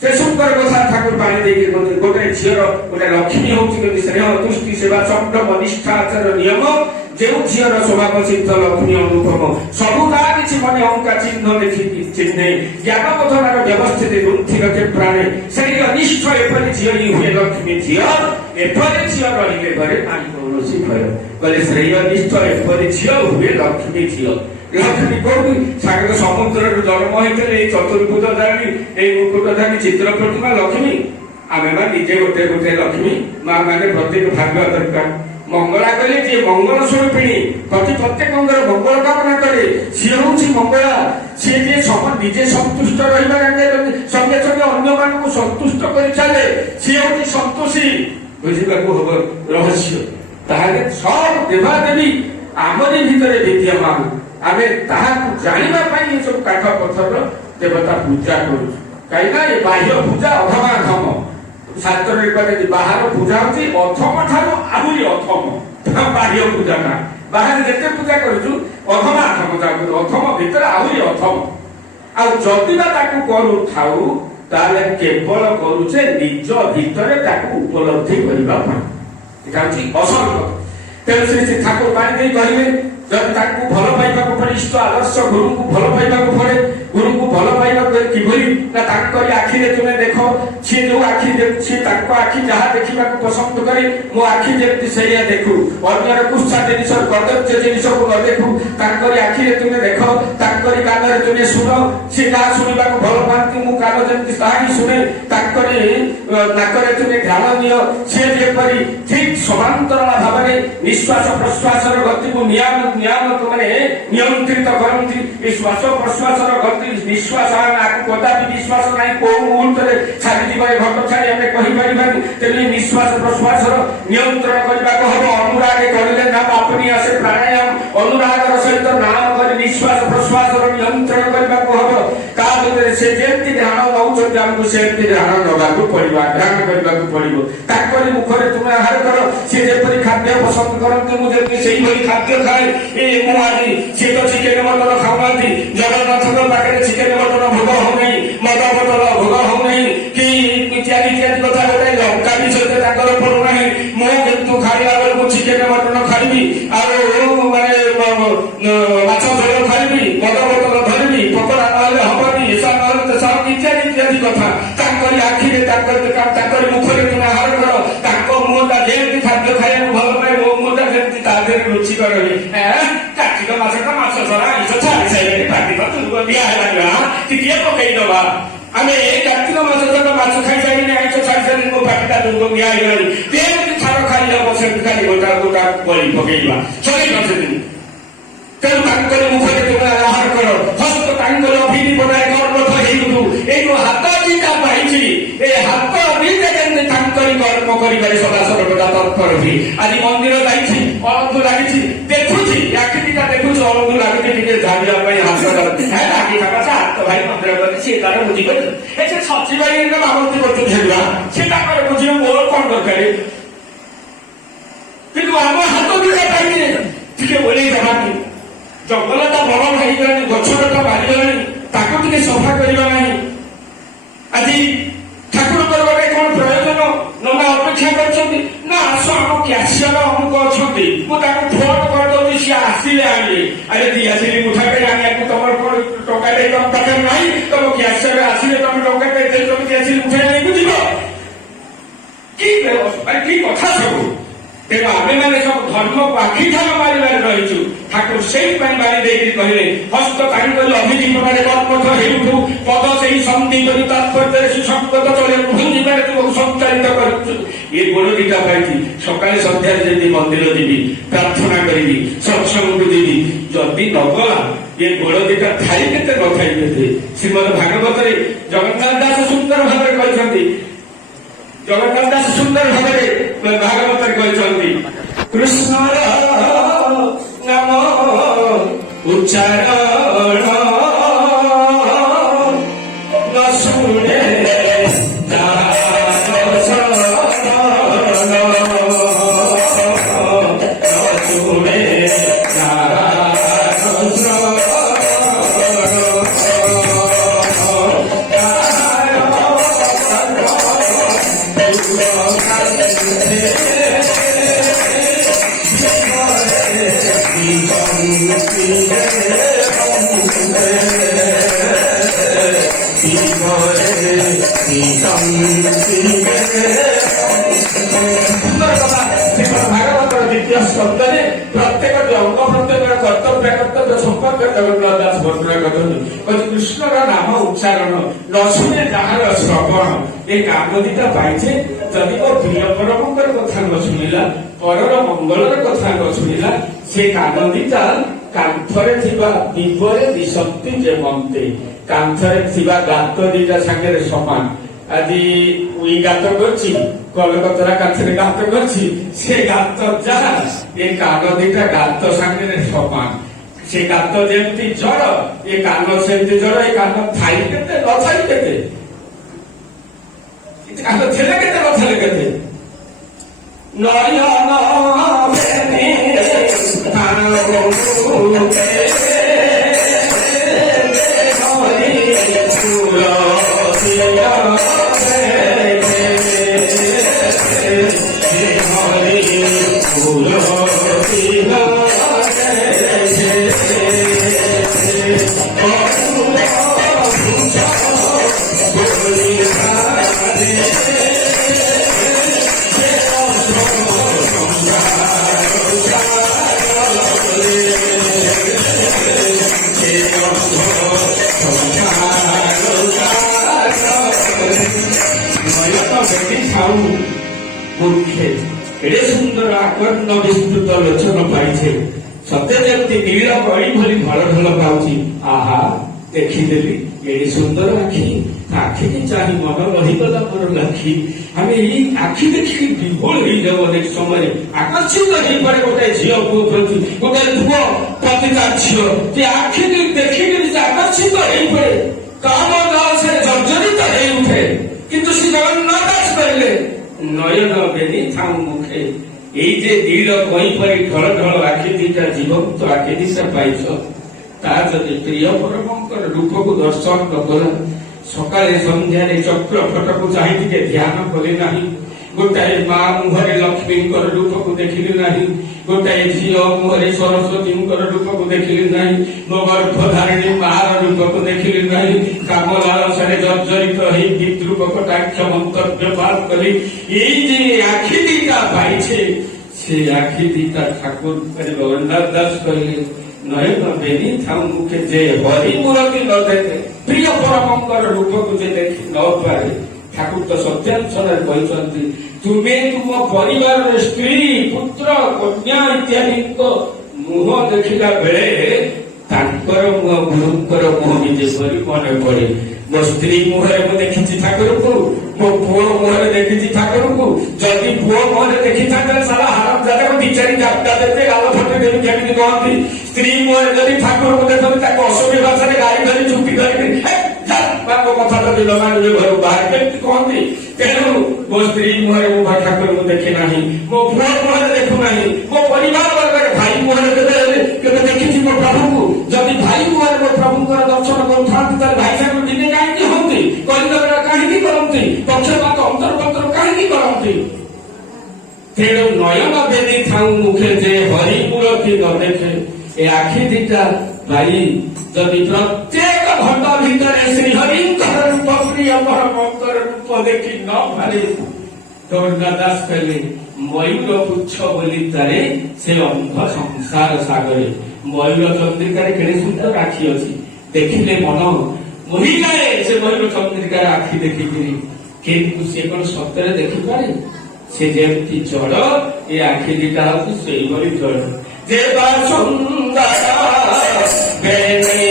ସେ ସୁନ୍ଦର କଥା ଠାକୁର ପାଣି ଦେଇକି ଗୋଟେ ଝିଅର ଗୋଟେ ଲକ୍ଷ୍ମୀ ହଉଛି କେମିତି ସ୍ନେହ ତୁଷ୍ଟି ସେବା ସଂଗ୍ରାମ ନିଷ୍ଠା ଆଚାର ନିୟମ ଯେଉଁ ଝିଅର ସ୍ୱଭାବ ସିଦ୍ଧ ଲକ୍ଷ୍ମୀ ଅନୁଭବ ସବୁ ଯାହା କିଛି ମନେ ଅହଙ୍କା ଚିହ୍ନ ଦେଖିକି ଚିହ୍ନେ ଜ୍ଞାନ ବୋଧନାର ବ୍ୟବସ୍ଥିତି ଗୁନ୍ଥି ରଖେ ପ୍ରାଣେ ସେଇ ଅନିଷ୍ଠ ଏପରି ଝିଅ ହିଁ ହୁଏ ଲକ୍ଷ୍ମୀ ଝିଅ ଏପରି ଝିଅ ରହିଲେ ଘରେ ନାହିଁ କୌଣସି ଭୟ କହିଲେ ସେଇ ଅନିଷ୍ଠ ଏପରି ଝିଅ ହୁଏ ଲକ୍ଷ୍ମୀ ଝିଅ ଲକ୍ଷ୍ମୀ କୋଉଠି ସାଗର ସମୁଦ୍ରରୁ ଜନ୍ମ ହେଇଥିଲେ ଏଇ ଚତୁର୍ଭୁଜ ଧାରିଣୀ ଏଇ ମୁକୁଟଧାରୀ ଚିତ୍ର ପ୍ରତିମା ଲକ୍ଷ୍ମୀ ଆମେ ବା ନିଜେ ଗୋଟେ ଗୋଟେ ଲକ୍ଷ୍ମୀ ମା ମାନେ ପ୍ରତ୍ୟେକ ଭାବିବା ଦରକାର ମଙ୍ଗଳା କହିଲେ ଯିଏ ମଙ୍ଗଳ ସ୍ୱରୂପିଣୀ ପ୍ରତ୍ୟେକଙ୍କର ମଙ୍ଗଳ କାମନା କରେ ସିଏ ହଉଛି ମଙ୍ଗଳା ସିଏ ଯିଏ ନିଜେ ସନ୍ତୁଷ୍ଟ ରହିବା ସଙ୍ଗେ ସଙ୍ଗେ ଅନ୍ୟମାନଙ୍କୁ ସନ୍ତୁଷ୍ଟ କରି ଚାଲେ ସିଏ ହଉଛି ସନ୍ତୋଷୀ ବୁଝିବାକୁ ହବ ରହସ୍ୟ ତାହେଲେ ସବୁ ଦେବାଦେବୀ ଆମରି ଭିତରେ ବିଦ୍ୟମାନ ଆମେ ତାହାକୁ ଜାଣିବା ପାଇଁ ଏସବୁ କାଠ ପଥର ଦେବତା ପୂଜା କରୁଛୁ କାହିଁକିନା ଏ ବାହ୍ୟ ପୂଜା ଅଧମା ଅଧମ ଶାସ୍ତ୍ରରେ କହିଲେ ବାହାର ପୂଜା ହଉଛି ଅଧମ ଠାରୁ ଆହୁରି ଅଧମ ବାହ୍ୟ ପୂଜାଟା ବାହାରେ ଯେତେ ପୂଜା କରୁଛୁ ଅଧମା ଅଧମ ଯାକୁ ଅଧମ ଭିତରେ ଆହୁରି ଅଧମ ଆଉ ଯଦି ବା ତାକୁ କରୁଥାଉ ତାହେଲେ କେବଳ କରୁଛେ ନିଜ ଭିତରେ ତାକୁ ଉପଲବ୍ଧି କରିବା ପାଇଁ ଏଟା ହଉଛି ଅସଲ କଥା। ତେଣୁ ଶ୍ରୀ ଠାକୁର ପାଣି ଦେଇ କହିଲେ ଯଦି ତାକୁ ଭଲ ପାଇବାକୁ ପଡେ ଇଷ୍ଟ ଆଦର୍ଶ ଗୁରୁଙ୍କୁ ଭଲ ପାଇବାକୁ ପଡେ ଗୁରୁଙ୍କୁ ଭଲ ପାଇବାକୁ କିଭଳି ନା ତାଙ୍କରି ଆଖିରେ ତୁମେ ଦେଖ ସିଏ ଯୋଉ ଆଖି ଦେଖୁଛି ତାଙ୍କ ଆଖି ଯାହା ଦେଖିବାକୁ ପସନ୍ଦ କରେ ମୋ ଆଖି ଯେମିତି ସେଇଆ ଦେଖୁ ଅନ୍ୟର କୁତ୍ସା ଜିନିଷ କଦର୍ଯ୍ୟ ଜିନିଷକୁ ନ ଦେଖୁ ତାଙ୍କରି ଆଖିରେ ତୁମେ ଦେଖ ତାଙ୍କରି କାନରେ ତୁମେ ଶୁଣ ସେ ଯାହା ଶୁଣିବାକୁ ଭଲ ପାଆନ୍ତି ମୁଁ କାନ ଯେମିତି ତାହା ହିଁ ଶୁଣେ ତାଙ୍କରି ନାକରେ ତୁମେ ଧ୍ୟାନ ନିଅ ସିଏ ଯେପରି ଠିକ ସମାନ୍ତରାଳ ଭାବରେ ନିଶ୍ୱାସ ପ୍ରଶ୍ୱାସର ଗତିକୁ ନିୟାମକ ମାନେ ନିୟନ୍ତ୍ରିତ କରନ୍ତି ଏ ଶ୍ୱାସ ପ୍ରଶ୍ୱାସର ଗତି ନିଶ୍ୱାସ ଆକୁ କଦାପି ବିଶ୍ୱାସ ନାହିଁ କୋଉ ମୁହୂର୍ତ୍ତରେ ଛାଡ଼ିଯିବ ଏ ଘଟ ଛାଡ଼ି ଆମେ କହିପାରିବାନି ତେଣୁ ନିଶ୍ୱାସ ପ୍ରଶ୍ୱାସର ନିୟନ୍ତ୍ରଣ କରିବାକୁ ହବ ଅନୁରାଗ କରିଲେ ନାମ ଆପନି ଆସେ ପ୍ରାଣାୟାମ ଅନୁରାଗର ସହିତ ନାମ କରି ନିଶ୍ୱାସ ପ୍ରଶ୍ୱାସର ନିୟନ୍ତ୍ରଣ କରିବାକୁ ହବ ତା ଭିତରେ ସେ ଯେମିତି ଧ୍ୟାନ ନଉଛନ୍ତି ଆମକୁ ସେମିତି ଧ୍ୟାନ ନେବାକୁ ପଡିବ ଆଗ୍ରହ କରିବାକୁ ପଡିବ ତାଙ୍କରି ମୁଖରେ ତୁମେ ଆହାର କର ସେ ଯେପରି ଖାଦ୍ୟ ପସନ୍ଦ କରନ୍ତି ମୁଁ ଯେମିତି ସେଇଭଳି ଖାଦ୍ୟ ଖାଏ ମୁଁ ଆଜି ସେ ତ ଚିକେନ ମଟନ ଖାଉନାହାନ୍ତି ଜଗନ୍ନାଥଙ୍କ ପାଖରେ ଚିକେନ ମଟନ ଭୋଗ ହଉନାହିଁ ମଦ ବୋତଲ ଭୋଗ ହଉନାହିଁ କି ଇତ୍ୟାଦି ଇତ୍ୟାଦି କଥା ଗୋଟେ ଲଙ୍କା ବି ସହିତ ତାଙ୍କର ପଡୁନାହିଁ ମୁଁ କିନ୍ତୁ ଖାଇଲା ବେଳକୁ ଚିକେନ ମଟନ ଖାଇବି ଆଉ ମାନେ ମାଛ ଝୋଳ ଖାଇବି ମଦ ବୋତଲ ଧରିବି ପକୋଡା ନହେଲେ ହବନି ଏସା ନହେଲେ ତେସା ଇତ୍ୟାଦି ଇତ୍ୟାଦି କଥା ତାଙ୍କରି ଆଖିରେ ତାଙ୍କରି ମୁଖରେ ତୁମେ ଆହାର କର ତାଙ୍କ ମୁହଁଟା ଯେମିତି ଖାଦ୍ୟ ଖାଇବାକୁ ଭଲ ପାଏ ମୋ ମୁହଁଟା ଯେମିତି ତା ଦେହରେ ରୁଚିକର ହୁଏ କାର୍ତ୍ତିକ ମାସଟା ମାଛ ଛଡା ଆଇଁଷ ଛାଡ଼ି ସାରିଲେଣି ପାଟି ଦିଆ ହେଲା ଟିକେ ପକେଇଦବା ଆମେ କାର୍ତ୍ତିକ ମାସ ଯାକ ମାଛ ଖାଇସାରିଲେଣି ଆଇଁଷ ଛାଡ଼ି ସାରିଲେଣି ମୋ ପାଟିଟା ଦିଆ ହେଇଗଲାଣି ଯେମିତି ଥର ଖାଇ ହବ ସେମିତି ଖାଲି ଗୋଟା ଗୋଟା ବଳି ପକେଇବା ସରିବ ସେଦିନ ତେଣୁ ତାଙ୍କରି ମୁଖରେ ତୁମେ ଆହାର କର ହସ୍ତ ତାଙ୍କର ଅଭିନିପଦାୟ କର୍ମଠ ହେଇଗଲୁ ଏଇ ଯୋଉ ହାତ ଦିଟା ପାଇଛି ଏ ହାତ ଦିଟା କେମିତି ତାଙ୍କରି କର୍ମ କରିବାରେ ସଦା ସର୍ବଦା ତତ୍ପର ହୁଏ ଆଜି ମନ୍ଦିର ଯାଇଛି ଅଳନ୍ଧୁ ଲାଗିଛି ଦେଖୁଛି ଆଖି ଦିଟା ଦେଖୁଛି ଅଳନ୍ଧୁ ଲାଗୁଛି ଟିକେ ଝାଡ଼ିବା ପାଇଁ ହାତ ଲାଗି ହାତ ଭାଇ ମନ୍ଦିର କରି ସିଏ ତାର ବୁଝିପାରିବ ଏ ସେ ସଚିବାଇ ବାବଦୀ କରୁଛନ୍ତି ଝେଲିବା ସେ ତାଙ୍କର ବୁଝିବ ମୋର କଣ ଦରକାର କିନ୍ତୁ ଆମ ହାତ ଦିଟା ପାଇଛି ଟିକେ ଓଲେଇ ଦେବାନି ଜଙ୍ଗଲଟା ବଡ ହେଇଗଲାଣି ଗଛଟା ବାହାରିଗଲାଣି ତାକୁ ଟିକେ ସଫା କରିବା ନାହିଁ ଆଜି ଠାକୁରଙ୍କର ଗୋଟେ କଣ ପ୍ରୟୋଜନ ନନା ଅପେକ୍ଷା କରିଛନ୍ତି ନା ଆସ ଆମ କ୍ୟାସିୟର ଅମୁକ ଅଛନ୍ତି ମୁଁ ତାକୁ ଫୋନ କରିଦଉଛି ସିଏ ଆସିଲେ ଆଣିଲେ ଆରେ ଦି ଆସିଲି ମୁଠା ପାଇଁ ଆଣିବାକୁ ତମର କଣ ଟଙ୍କା ଦେଇ ତମ ପାଖରେ ନାହିଁ ତମ କ୍ୟାସିୟର ଆସିଲେ ତମେ ଟଙ୍କା ଦେଇ ତମେ କ୍ୟାସିୟର ମୁଠା ଆଣିବାକୁ ଯିବ କି କଥା ସବୁ ତେଣୁ ଆମେମାନେ ସବୁ ଧର୍ମକୁ ଆଖିଠାର ମାରିବାରେ ରହିଛୁ ଠାକୁର ସେଇଥିପାଇଁ ମାରି ଦେଇକି କହିଲେ ହସ୍ତ ତାଙ୍କରି ଅଭିଜୀବନରେ କର୍ମଠ ହେଉଠୁ ପଦ ସେଇ ସନ୍ଧି କରି ତାତ୍ପର୍ଯ୍ୟରେ ସୁସଙ୍ଗତ ଚଳେ ଭୁଞ୍ଜିବାରେ ତୁମକୁ ସଞ୍ଚାଳିତ କରୁଛୁ ଏ ଗୋଡ଼ ଦିଟା ପାଇଛି ସକାଳେ ସନ୍ଧ୍ୟାରେ ଯଦି ମନ୍ଦିର ଯିବି ପ୍ରାର୍ଥନା କରିବି ସତ୍ସଙ୍ଗକୁ ଯିବି ଯଦି ନଗଲା ଏ ଗୋଡ଼ ଦିଟା ଥାଇ କେତେ ନଥାଇ କେତେ ଶ୍ରୀମଦ ଭାଗବତରେ ଜଗନ୍ନାଥ ଦାସ ସୁନ୍ଦର ଭାବରେ କହିଛନ୍ତି ଜଗନ୍ନାଥ ଦାସ ସୁନ୍ଦର ଭାବରେ ଭାଗବତରେ କହିଛନ୍ତି କୃଷ୍ଣର ନାମ ଉଚ୍ଚାରଣ ନ ଶୁଣେ ଶବ୍ଦରେ ପ୍ରତ୍ୟେକ ଅଙ୍ଗ ପ୍ରତ୍ୟେକର କର୍ତ୍ତବ୍ୟ ସମ୍ପର୍କରେ ଜଗନ୍ନାଥ ଦାସ ବର୍ଣ୍ଣନା କରିଛନ୍ତି କୃଷ୍ଣର ନାମ ଉଚ୍ଚାରଣ ନ ଶୁଣେ ଯାହାର ଶ୍ରବଣ ଏ କାମ ଦିଟା ପାଇଛେ ଯଦି ମୋ ପ୍ରିୟ ପରମଙ୍କର କଥା ନ ଶୁଣିଲା ପରର ମଙ୍ଗଳର କଥା ନ ଶୁଣିଲା ସେ କାନ ଦିଟା କାନ୍ଥରେ ଥିବା ଦିବରେ ଦିଶକ୍ତି ଯେମନ୍ତେ କାନ୍ଥରେ ଥିବା ଗାତ ଦିଟା ସାଙ୍ଗରେ ସମାନ ଆଜି ଉଇ ଗାତ କରିଛି କଲକତରା କାନ୍ଥରେ ଗାତ କରିଛି ସେ ଗାତ ଯାହା ଏ କାନ ଦିଟା ଗାତ ସାଙ୍ଗରେ ସମାନ ସେ ଗାତ ଯେମିତି ଜଳ ଏ କାନ ସେମିତି ଜଳ ଏ କାନ ଥାଇ କେତେ ନଥାଇ କେତେ ଥିଲେ କେତେ ନଥିଲେ କେତେ ନୟନ ବେନି মুখে এড়ে সুন্দর আকর্ণ বিস্তৃত লোচন পাইছে সতে যেমতি নীଳ କଳି ଭଳି ଭଲ ଭଲ ପାଉଛି ଆହା ଦେଖିଦେଲି ଏଡେ ସୁନ୍ଦର ଆଖି ଆଖିକି ଚାହିଁ ମନ ରହିଗଲା ମୋର ଲାଖି ଆମେ ଏଇ ଆଖି ଦେଖିକି ବିଭୋଳ ହେଇଯାଉ ଅନେକ ସମୟରେ ଆକର୍ଷିତ ହେଇପାରେ ଗୋଟାଏ ଝିଅ ପୁଅ ପ୍ରତି ଗୋଟାଏ ପୁଅ ପ୍ରତି ତା ଝିଅ ଯେ ଆଖିକି ଦେଖିକିରି ସେ ଆକର୍ଷିତ ହେଇପାରେ କାମ ସେ ଜର୍ଜରିତ ହେଇ ଉଠେ କିନ୍ତୁ ଶ୍ରୀ ଜଗନ୍ନାଥ ଦାସ କହିଲେ ନୟନ ବେନି ଥାଉ ମୁଖେ এই যে নীল কই পরি ঢল ঢল আখি দিটা জীবন্ত আখি দিটা পাইছ তা যদি প্রিয় পরমঙ্কর রূপକୁ দর্শନ নকଲା ସକାଳେ ସନ୍ଧ୍ୟାରେ ଚକ୍ର ଫଟକୁ ଚାହିଁ ଟିକେ ଧ୍ୟାନ କଲେ ନାହିଁ ଗୋଟାଏ ମା ମୁହଁରେ ଲକ୍ଷ୍ମୀଙ୍କର ରୂପକୁ ଦେଖିଲେ ନାହିଁ ଗୋଟାଏ ଝିଅ ମୁହଁରେ ସରସ୍ୱତୀଙ୍କର ରୂପକୁ ଦେଖିଲେ ନାହିଁ ମୋ ଗର୍ଭଧାରିଣୀ ମାର ରୂପକୁ ଦେଖିଲେ ନାହିଁ କାମ ଲାଳସାରେ ଜର୍ଜରିତ ହେଇ ବିଦ୍ରୁପ କଟାକ୍ଷ ମନ୍ତବ୍ୟ ପାର କଲି এই যে আখি দিটা পাইছে সে আখি দিটা ঠাকুর জগন্নাথ দাস কহিলেন নয়ন বেনি থাউ মুখে যে হরি মূরতি ন দেখে প্রিয় পরমঙ্কর রূপକୁ যে দেখি ন পারে ঠাকুর তো সত্যাঞ্চଳରେ କହିଛନ୍ତି ତୁମେ ତୁମ ପରିବାରର ସ୍ତ୍ରୀ ପୁତ୍ର କନ୍ୟା ଇତ୍ୟାଦିଙ୍କ ମୁହଁ ଦେଖିଲା ବେଳେ ତାଙ୍କର ମୁହଁ ଗୁରୁଙ୍କର ମୁହଁ ବି ଯେପରି ମନେ ପଡେ ମୋ ସ୍ତ୍ରୀ ମୁହଁରେ ମୁଁ ଦେଖିଛି ଠାକୁରଙ୍କୁ ମୋ ପୁଅ ମୁହଁରେ ଦେଖିଛି ଠାକୁରଙ୍କୁ ଯଦି ପୁଅ ମୁହଁରେ ଦେଖିଥାନ୍ତେ ସାରା ହାରମ ଜାଗାକୁ ଦି ଚାରି ଜାପଟା ଦେବେ ଗାଲ ଫଟେଇ ଦେବି କେମିତି କହନ୍ତି ସ୍ତ୍ରୀ ମୁହଁରେ ଯଦି ଠାକୁରଙ୍କୁ ଦେଖନ୍ତି ତାକୁ ଅସଭ୍ୟ ଭାଷାରେ ଗାଈ ଧରି ଚୁପି ଧରିକି ତାଙ୍କ କଥା ଯଦି ଲଗାଣିବେ ଘରୁ ବାହାରେ କେମିତି କହନ୍ତି ତେଣୁ ମୋ ସ୍ତ୍ରୀ ମୁହଁରେ ମୁଁ ଠାକୁରଙ୍କୁ ଦେଖେ ନାହିଁ ମୋ ପୁଅ ମୁହଁରେ ଦେଖୁନାହିଁ ମୋ ପରିବାର ବର୍ଗରେ ଭାଇ ମୁହଁରେ କେବେ ଦେଖିଛି ମୋ ପ୍ରଭୁଙ୍କୁ ଯଦି ଭାଇ ମୁହଁରେ ମୋ ପ୍ରଭୁଙ୍କର ଦର୍ଶନ କରୁଥାନ୍ତି ତାହେଲେ ଭାଇ ସାଙ୍ଗ ଦିନେ କାହିଁକି ହୁଅନ୍ତି କରିଦର କାହିଁକି କରନ୍ତି ପକ୍ଷପାତ ଅନ୍ତର୍ପତ୍ର କାହିଁକି କରନ୍ତି ତେଣୁ ନୟନ ବେନି ଥାଉ ମୁଖେ ଯେ ହରି ମୂରତି ନ ଦେଖେ ଏ ଆଖି ଦିଟା ଭାଇ ଯଦି ପ୍ରତ୍ୟେକ ଘଟ ଭିତରେ ଶ୍ରୀହରିଙ୍କର ରୂପ ପ୍ରିୟ ପରମଙ୍କର ରୂପ ଦେଖି ନ ପାରେ ଜଗନ୍ନାଥ ଦାସ କହିଲେ ମୟୂର ପୁଚ୍ଛ ବୋଲି ତାରେ ସେ ଅନ୍ଧ ସଂସାର ସାଗରେ ମୟୂର ଚନ୍ଦ୍ରିକାରେ କେଡ଼େ ସୁନ୍ଦର ଆଖି ଅଛି ଦେଖିଲେ ମନ ମୋହିଯାଏ ସେ ମୟୂର ଚନ୍ଦ୍ରିକାର ଆଖି ଦେଖିକିରି କିନ୍ତୁ ସେ କଣ ସତରେ ଦେଖିପାରେ ସେ ଯେମିତି ଜଳ ଏ ଆଖି ଦିଟା ହଉଛି ସେଇଭଳି ଜଳ ଦେବା ସୁନ୍ଦର ବେନି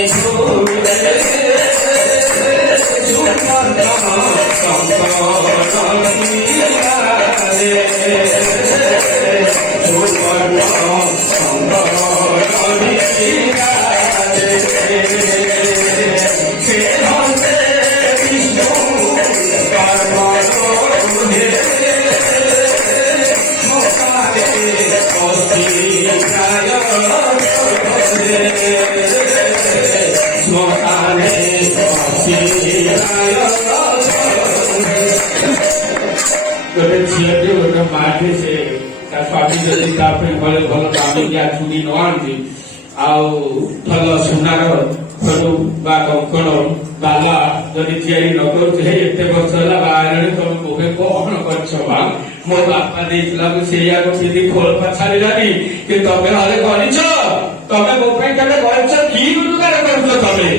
ଗୋଟେ ଝିଅଟି ଗୋଟେ ମାଠି ସେ ତା ସ୍ୱାମୀ ଯଦି ତା ପାଇଁ ଭଲ ଭଲ ଦାମିକିଆ ଚୁଡ଼ି ନ ଆଣନ୍ତି ଆଉ ଭଲ ସୁନାର ବା କଙ୍କଣ ବାଲା ଯଦି ତିଆରି ନ କରୁଛି ଏତେ ବର୍ଷ ହେଲା ବାହା ହେଲାଣି ତମେ ମୋକେ କଣ କରିଛ ବା ମୋ ବାପା ଦେଇଥିଲା ମୁଁ ସେଇଆକୁ ପିନ୍ଧି ଖୋଳପା ଛାଡ଼ିଲାନି କି ତମେ ହଲେ କରିଛ ତମେ ମୋ ପାଇଁ କେବେ କରିଛ କି ରୋଜଗାର କରୁଛ ତମେ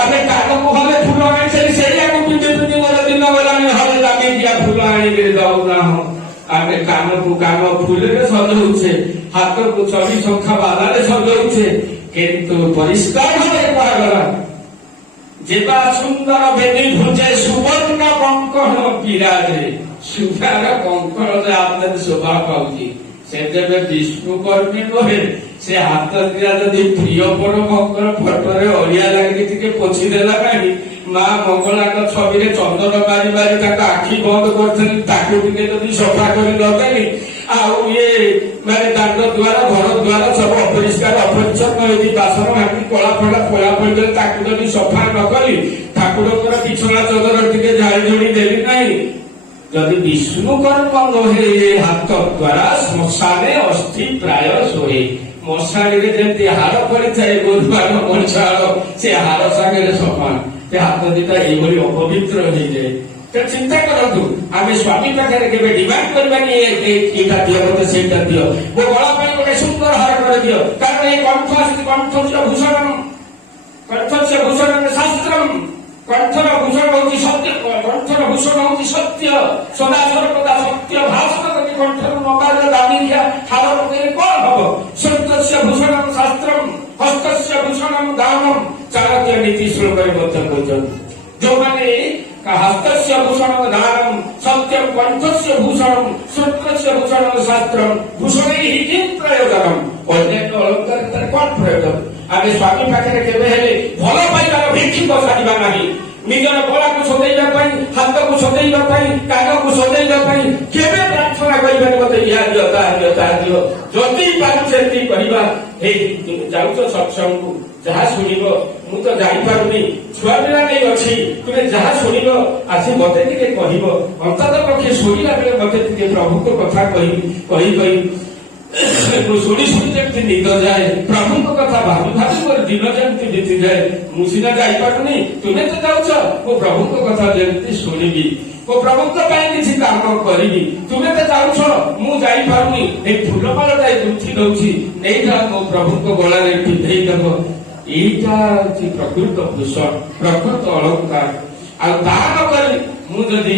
ଆମେ କାନକୁ ହଲେ ଫୁଲ ଆଣିଛେ ସେଇଆକୁ ପିନ୍ଧି ପିନ୍ଧି ମୋର ଦିନ ଗଲାଣି ହଲେ ଦାମିକିଆ ଫୁଲ ଆଣିକିରି ଦଉନାହ ଆମେ କାନକୁ କାନ ଫୁଲରେ ସଜଉଛେ ହାତକୁ ଚବି ଶଙ୍ଖା ବାଲାରେ ସଜଉଛେ କିନ୍ତୁ ପରିଷ୍କାର ଭାବେ କୁହାଗଲା ଯେବା ସୁନ୍ଦର ବେନି ଭୁଜେ ସୁବର୍ଣ୍ଣ କଙ୍କଣ ବିରାଜେ ସୁଧାର କଙ୍କଣ ଯେ ହାତରେ ଶୋଭା ପାଉଛି ସେ ଯେବେ ବିଷ୍ଣୁ କର୍ମୀ ନୁହେଁ ସେ ହାତ ଦିଆ ଯଦି ପ୍ରିୟ ପରମଙ୍କର ଫଟୋରେ ଅଳିଆ ଲାଗି ଟିକେ ପୋଛିଦେଲା କାହିଁ ମା ମଙ୍ଗଳାଙ୍କ ଛବିରେ ଚନ୍ଦନ ମାରି ମାରି ତାଙ୍କ ଆଖି ବନ୍ଦ କରିଥିଲି, ତାକୁ ଟିକେ ଯଦି ସଫା କରି ଲଗେଇଲି ଆଉ ଇଏ ମାନେ ଦାଣ୍ଡ ଦ୍ୱାର ଘର ଦ୍ୱାର ସବୁ ଅପରିଷ୍କାର ଅପରିଚ୍ଛନ୍ନ ହେଇଛି, ବାସନ ହାତି କଳା ଫଳା ପଳା ପଡ଼ିଗଲେ ତାକୁ ଯଦି ସଫା ନ କଲି, ଠାକୁରଙ୍କର ବିଛଣା ଚଦର ଟିକେ ଝାଡ଼ି ଝୁଡ଼ି ଦେଲି ନାହିଁ। ଯଦି ବିଷ୍ଣୁ କର୍ମ ନୁହେଁ ହାତ ଦ୍ୱାରା ଶ୍ମଶାନେ ଅସ୍ଥି ପ୍ରାୟ ଶୋହେ। ମଶାଣିରେ ଯେମିତି ହାଡ଼ ପଡ଼ିଥାଏ ଗୋରୁହାର ମଣିଷ ହାଡ଼, ସେ ହାଡ଼ ସାଙ୍ଗରେ ସମାନ, ସେ ହାତ ଦିଟା ଏଇଭଳି ଅପବିତ୍ର ହେଇଯାଏ। ଚିନ୍ତା କରନ୍ତୁ, ଆମେ ସ୍ୱାମୀ ପାଖରେ କେବେ ଡିମାଣ୍ଡ କରିବାନି ଏଇଟା ଦିଅ ମତେ ସେଇଟା ଦିଅ, ମୋ ଗଳା ପାଇଁ ଗୋଟେ ସୁନ୍ଦର ହାର କରିଦିଅ, କାରଣ ଏ କଣ୍ଠ ଆସିଛି କଣ୍ଠସ୍ୟ ଭୂଷଣମ୍, କଣ୍ଠସ୍ୟ ଭୂଷଣମ୍ ଶାସ୍ତ୍ରମ୍, କଣ୍ଠର ଭୂଷଣ ହଉଛି ସତ୍ୟ, କଣ୍ଠର ଭୂଷଣ ହଉଛି ସତ୍ୟ, ସଦା ସର୍ବଦା ସତ୍ୟ ଭାଷଣ ଯଦି କଣ୍ଠରୁ ନବାରେ ଦାମିକିଆ ହାର ପକେଇଲେ କଣ ହବ? ସତ୍ୟସ୍ୟ ଭୂଷଣମ୍ ଶାସ୍ତ୍ରମ୍, ହସ୍ତସ୍ୟ ଭୂଷଣମ୍ ଦାନମ୍, ଚାଣକ୍ୟ ନୀତି ଶ୍ଲୋକରେ ମଧ୍ୟ କହିଛନ୍ତି। ଯୋଉମାନେ ହସ୍ତସ୍ୟ ଭୂଷଣମ୍ ଦାନମ୍ ସତ୍ୟମ୍, କଣ୍ଠସ୍ୟ ଭୂଷଣମ୍, ଶ୍ରୋତ୍ରସ୍ୟ ଭୂଷଣମ୍ ଶାସ୍ତ୍ରମ୍, ଭୂଷଣୈଃ କିଂ ପ୍ରୟୋଜନମ୍, ଅନ୍ୟାନ୍ୟ ଅଳଙ୍କାର ତାର କଣ ପ୍ରୟୋଜନ? ଆମେ ସ୍ୱାମୀ ପାଖରେ କେବେ ହେଲେ ଭଲ ପାଇବାର ଭିକ୍ଷୁକ ସାଜିବା ନାହିଁ। ନିଜର ଗଳାକୁ ସଜେଇବା ପାଇଁ, ହାତକୁ ସଜେଇବା ପାଇଁ, କାନକୁ ସଜେଇବା ପାଇଁ କେବେ ପ୍ରାର୍ଥନା କରିବାନି ମତେ ଏହା ଦିଅ ତାହା ଦିଅ ତାହା ଦିଅ। ଯଦି ପାରୁଛେ ଏତିକି କରିବା। ହେଇ ତୁମେ ଯାଉଛ ସତ୍ସଙ୍ଗକୁ, ଯାହା ଶୁଣିବ ମୁଁ ତ ଜାଣିପାରୁନି, ଛୁଆ ପିଲା ନେଇ ଅଛି, ତୁମେ ଯାହା ଶୁଣିବ ଆସି ମତେ ଟିକେ କହିବ, ଅନ୍ତତଃ ପକ୍ଷେ ଶୁଣିଲା ବେଳେ ମତେ ଟିକେ ପ୍ରଭୁଙ୍କ କଥା କହି ମୁଁ ଶୁଣି ଶୁଣି ଯେମିତି ନିଦ ଯାଏ, ପ୍ରଭୁଙ୍କ କଥା ଭାବି ଭାବି ମୋର ଦିନ ଯେମିତି ବିତିଯାଏ। ମୁଁ ସିନା ଯାଇପାରୁନି, ତୁମେ ତ ଯାଉଛ, ମୋ ପ୍ରଭୁଙ୍କ କଥା ଯେମିତି ଶୁଣିବି, ମୋ ପ୍ରଭୁଙ୍କ ପାଇଁ କିଛି କାମ କରିବି। ତୁମେ ତ ଯାଉଛ, ମୁଁ ଯାଇପାରୁନି, ଏଇ ଫୁଲମାଳଟାଏ ଗୁନ୍ଥି ଦଉଛି, ନେଇଯା ମୋ ପ୍ରଭୁଙ୍କ ଗଳାରେ ପିନ୍ଧେଇ ଦେବ। ଏଇଟା ହଉଛି ପ୍ରକୃତ ଭୂଷଣ, ପ୍ରକୃତ ଅଳଙ୍କାର। ଆଉ ତାହା ନ କରି ମୁଁ ଯଦି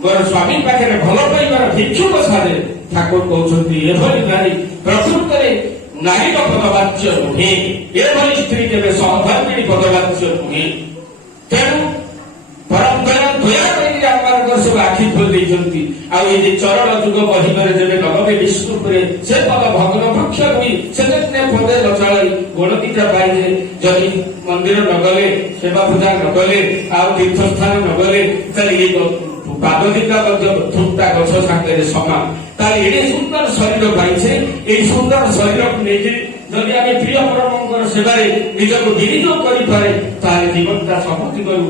ମୋର ସ୍ୱାମୀ ପାଖରେ ଭଲ ପାଇବାର ଭିକ୍ଷୁକ ସାଜେ, ଠାକୁର କହୁଛନ୍ତି ଏଭଳି ନାରୀ ପ୍ରକୃତରେ ନାରୀର ପଦବାଚ୍ୟ ନୁହେଁ, ଏଭଳି ସ୍ତ୍ରୀ କେବେ ସହଧର୍ମିଣୀ ପଦବାଚ୍ୟ ନୁହେଁ। ତେଣୁ ପରମ୍ପରା ଦୟା କରିକି ଆମମାନଙ୍କର ସବୁ ଆଖି ଖୋଲି ଦେଇଛନ୍ତି। ଆଉ ଏଇ ଯେ ଚରଣ ଯୁଗ ବହିବାରେ ଯେବେ ନବମେ ବିଷ୍ଣୁପୁରେ ସେ ପଦ ଭଗ୍ନ ବୃକ୍ଷ ହୋଇ ସେଦିନ ପଦେ ନଚଳାଇ ଗୋଡ଼ ଦିଟା ପାଇଲେ, ଯଦି ମନ୍ଦିର ନଗଲେ, ସେବା ପୂଜା ନଗଲେ, ଆଉ ତୀର୍ଥସ୍ଥାନ ନଗଲେ, ତାହେଲେ ଏଇ ପାଦ ଦିଟା ମଧ୍ୟ ଥୁଣ୍ଟା ଗଛ ସାଙ୍ଗରେ ସମାନ। ତାହେଲେ ଏଡେ ସୁନ୍ଦର ଶରୀର ପାଇଛେ, ଏଇ ସୁନ୍ଦର ଶରୀରକୁ ନେଇକି ଯଦି ଆମେ ପ୍ରିୟ ପରମଙ୍କର ସେବାରେ ନିଜକୁ ବିନିଯୋଗ କରିପାରେ, ତାହେଲେ ଜୀବନଟା ସବୁ ଦିଗରୁ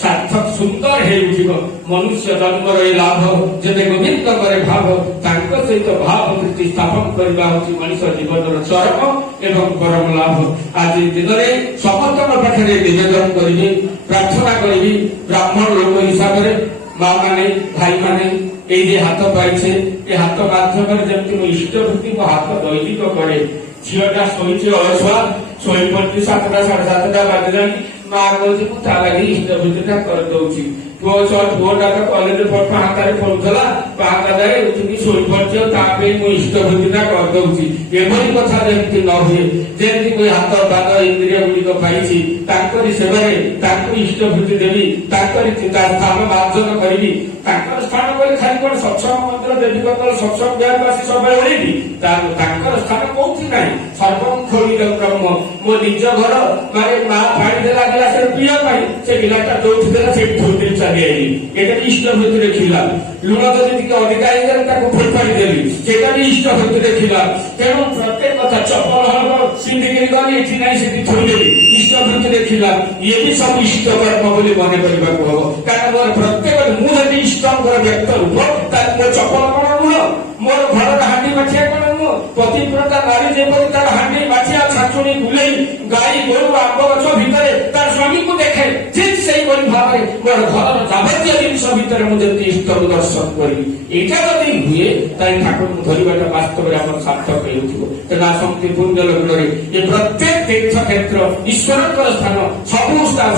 ସାର୍ଥକ ସୁନ୍ଦର ହେଇ ଉଠିବ। ମନୁଷ୍ୟ ଜନ୍ମର ଏ ଲାଭ ଯେତେ ଗୋବିନ୍ଦଙ୍କର ଭାବ, ତାଙ୍କ ସହିତ ଭାବ ବୃତ୍ତି ସ୍ଥାପନ କରିବା ହେଉଛି ମଣିଷ ଜୀବନର ଚରମ ଏବଂ ପରମ ଲାଭ। ଆଜି ଦିନରେ ସମସ୍ତଙ୍କ ପାଖରେ ନିବେଦନ କରିବି, ପ୍ରାର୍ଥନା କରିବି, ବ୍ରାହ୍ମଣ ଲୋକ ହିସାବରେ ମା ମାନେ, ଭାଇ ମାନେ, এই যে হাত পাইছে, এই হাত মাধ্যমে যেমনি মো ইষ্টভূতি ମୋ ହାତ ଦୈନିକ କରେ। ଝିଅଟା ଶୋଇଛି ଅଳସୁଆ, ଶୋଇପଡିଛି 7ଟା 7:30 ବାଜିଲାଣି, ମା କହୁଛି ମୁଁ ତା ଲାଗି ଇଷ୍ଟଭୂତିଟା କରିଦଉଛି। ପୁଅଟା ତ କଲେଜ ପାହାନ୍ତାରେ ପଢୁଥିଲା, ପାହାନ୍ତାରେ ଉଠିକି ଶୋଇପଡିଛି, ତା ପାଇଁ ମୁଁ ଇଷ୍ଟଭୂତିଟା କରିଦଉଛି। ଏଭଳି କଥା ଯେମିତି ନ ହୁଏ, ଯେମିତି ମୁଁ ହାତ ପାଦ ଇନ୍ଦ୍ରିୟ ଗୁଡ଼ିକ ପାଇଛି, ତାଙ୍କରି ସେବାରେ ତାଙ୍କୁ ଇଷ୍ଟଭୂତି ଦେବି, ତାଙ୍କରି ସ୍ଥାନ ମାର୍ଜନ କରିବି। ତାଙ୍କର ସ୍ଥାନ ବୋଲି ଖାଲି କଣ ସତ୍ସଙ୍ଗ ମନ୍ଦିର ଦେବୀ କତଳ ସତ୍ସଙ୍ଗ ବିହାରକୁ ଆସି ସବୁବେଳେ ଓଳେଇବି, ତାଙ୍କର ସ୍ଥାନ କୋଉଠି ନାହିଁ। ସର୍ବଖୋଳିତ ବ୍ରହ୍ମ, ମୋ ନିଜ ଘର ମାନେ ମା ପାଣି ଦେଲା ଗିଲାସରେ ପିଇବା ପାଇଁ, ସେ ଗିଲାସଟା ଯୋଉଠି ଦେଲା ସେଇଠି ଥୋଇଦେଇ ଚାଲିଆଇଲି, ଏଟା ବି ଇଷ୍ଟଭୂତିରେ ଖିଲା। ଲୁଣ ଯଦି ଟିକେ ଅଧିକା ହେଇଗଲେ ତାକୁ ଫୋପାଡ଼ି ଦେଲି, ସେଇଟା ବି ଇଷ୍ଟଭୂତିରେ ଖିଲା। ତେଣୁ ପ୍ରତ୍ୟେକ କଥା ଚପଲ ହବ ସିନ୍ଧିକିରି ଗଲି, ଏଠି ନାହିଁ ସେଠି ଥୋଇଦେଲି, ଇଷ୍ଟଭୂତିରେ ଖିଲା। ଇଏ ବି ସବୁ ଇଷ୍ଟ କର୍ମ ବୋଲି ମନେ କରିବାକୁ ହବ। କାରଣ ମୋର ପ୍ରତ୍ୟେକ ମୁଁ ଯଦି ଇଷ୍ଟଙ୍କର ବ୍ୟକ୍ତ ରୂପ, ତାହେଲେ ମୋ ଚପଲ କଣ ନୁହଁ, ମୋର ଘରର ହାଣ୍ଡି ମାଠିଆ କଣ ନୁହଁ। ପତିବ୍ରତା ନାରୀ ଯେପରି ତାର ହାଣ୍ଡି ମାଠିଆ ଛାଞ୍ଚୁଣି ବୁଲେଇ ଗାଈ ଗୋରୁ ଆମ୍ବ ଗଛ ଭିତରେ ତାର ସ୍ୱାମୀକୁ ଦେଖେ, ଠିକ ସେଇଭଳି ଭାବରେ ମୋର ଘରର ଯାବତୀୟ ଜିନିଷ ଭିତରେ ମୁଁ ଯେମିତି ଇଷ୍ଟକୁ ଦର୍ଶନ କରିବି। ଏଇଟା ଯଦି ହୁଏ, ତାହେଲେ ଠାକୁରଙ୍କୁ ଧରିବାଟା ବାସ୍ତବରେ ଆମର ସାର୍ଥକ ହେଉଥିବ। ତେଣୁ ଆସନ୍ତି ପୁଣ୍ୟ ଲଗ୍ନରେ ଏ ପ୍ରତ୍ୟେକ ତୀର୍ଥ କ୍ଷେତ୍ର ଈଶ୍ୱରଙ୍କର ସ୍ଥାନ,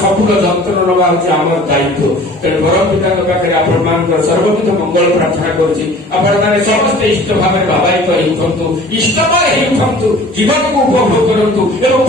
ସବୁର ଯନ୍ତ୍ରଣ ନେବା ହେଉଛି ଆମର ଦାୟିତ୍ୱ। ତେଣୁ ବରଂ ପିତାଙ୍କ ପାଖରେ ଆପଣମାନଙ୍କର ସର୍ବବିଧ ମଙ୍ଗଳ ପ୍ରାର୍ଥନା କରୁଛି। ଆପଣମାନେ ସମସ୍ତେ ଇଷ୍ଟ ଭାବରେ ଭାବାୟିତ ହେଉଥାନ୍ତୁ, ଇଷ୍ଟମୟ ହେଉଥାନ୍ତୁ, ଜୀବନକୁ ଉପଭୋଗ କରନ୍ତୁ ଏବଂ